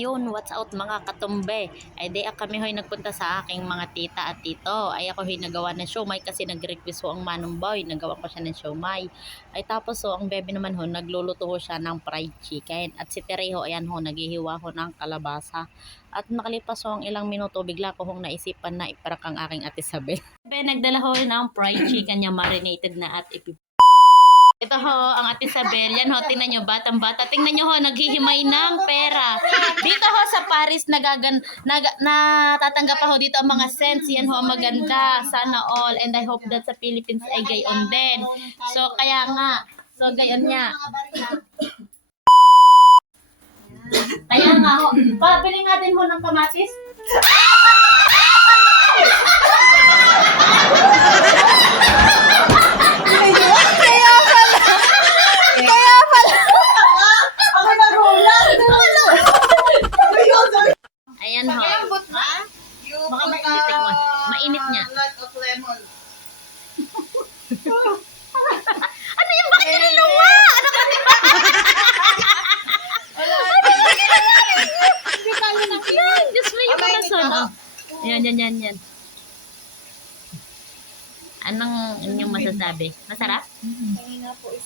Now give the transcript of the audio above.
ngayon, what's out mga katumbe? Ay di kami hoy nagpunta sa aking mga tita at tito. Ay ako hoy nagawa ng siomay kasi nag-request ho ang manong boy. Nagawa ko siya ng siomay. Ay tapos ho, ang bebe naman ho, nagluluto ho siya ng fried chicken. At si Tereho, ayan ho, naghihiwa ho ng kalabasa. At nakalipas ho ang ilang minuto, bigla ko hong naisipan na iparak ang aking ate Isabel. Bebe, nagdala ho ng fried chicken niya, marinated na at ito ho, ang Ate Isabel. Yan ho, tingnan nyo, batang-bata. Tingnan nyo ho, naghihimay ng pera. Dito ho sa Paris, natatanggap pa ho dito ang mga cents. Yan ho, ang maganda. Sana all. And I hope that sa Philippines ay gayon din. So, kaya nga. So, gayon niya. Kaya nga ho. Pabili natin ho ng kamatis. Ayan ho. Baka maitik mo. Mainit niya. Ano yung bakit niluluwa? Ano ba? Yan, Diyos mo yung mga son. Yan. Anong inyong masasabi? Masarap? Kanina po is